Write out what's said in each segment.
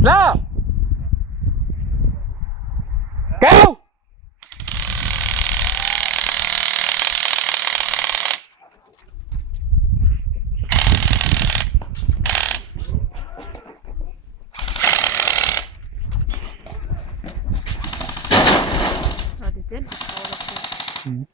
Klar! Go! Nå, det er den, der kravler på. Mm.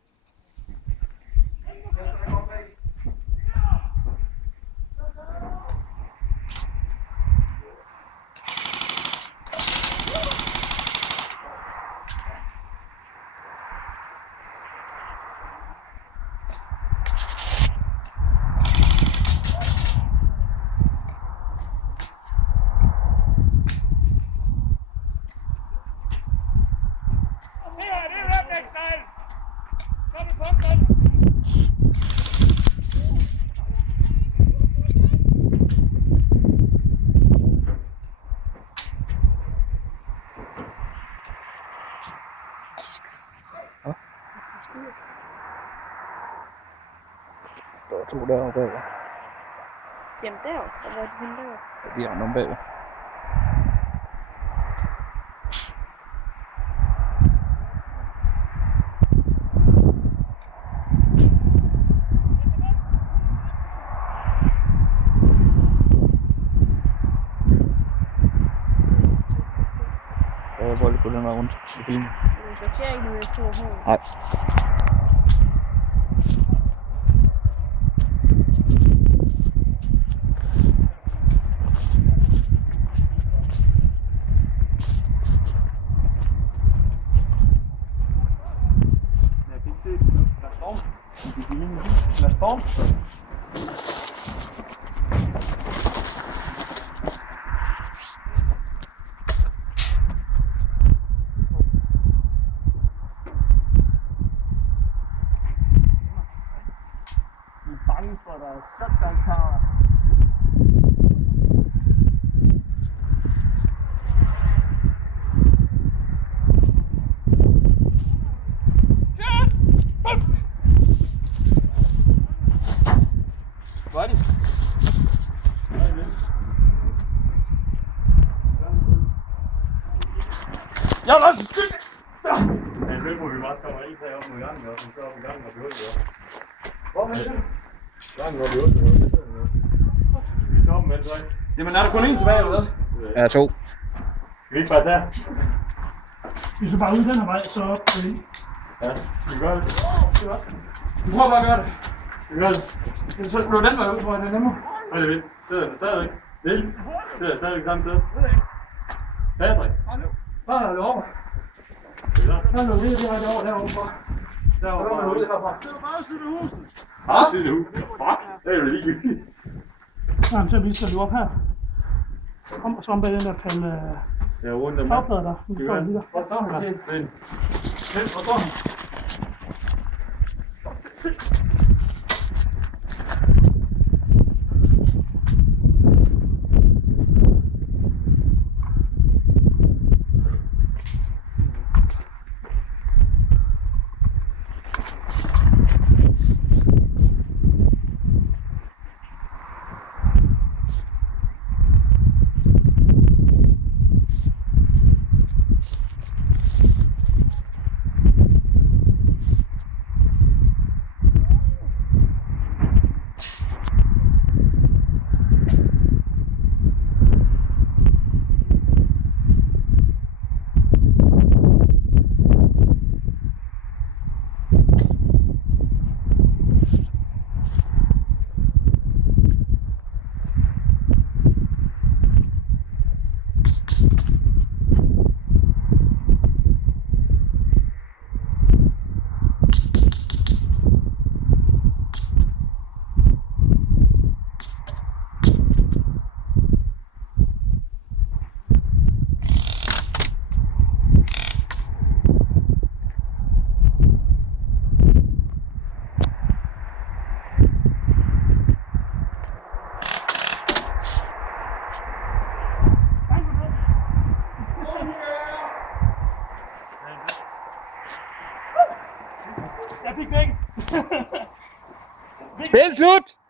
Der er 2 derovre bagved. Jamen derovre, der var det henne derovre. De har nogle bagved. Jeg prøver lige på den her rundt. Det er fint. Men der sker ikke noget, jeg tror her. Nej. Jeg kan ikke se det nu. Der er storm. Der er storm. Jeg er bange for, at der er shotgun-kamera. Hvor er de? Jeg er også skyld! Men nu må vi bare komme ind her op mod gangen, og så op i gangen og behøver det. Hvor er det? Gangen og behøver det. Vi stopper med det, så ikke? Jamen er der kun én tilbage, eller hvad? Ja, 2. Skal vi ikke bare tage? Hvis du bare ud den her vej, så op på ind. Ja, vi gør det. Du prøver bare at gøre det. Vi gør det. Så bliver den vej ud, hvor det er nemmere. Hvad er det vildt? Sidder der stadigvæk? Niels? Sidder der stadigvæk samme sted? Patrick? Bare er det over. Der er noget ved, det her derovre fra. Derovre Der er noget ved herfra. Ah, sidder du? Fuck, det er jo ligegyldigt. Jamen, så viser du op her. Kom og så om bag den der palle Jeg er rundt om tagplader der. Vi Det står gør lige der. Hvor står han? Men, Hvor står han? Jeg fik væk. Spil slut!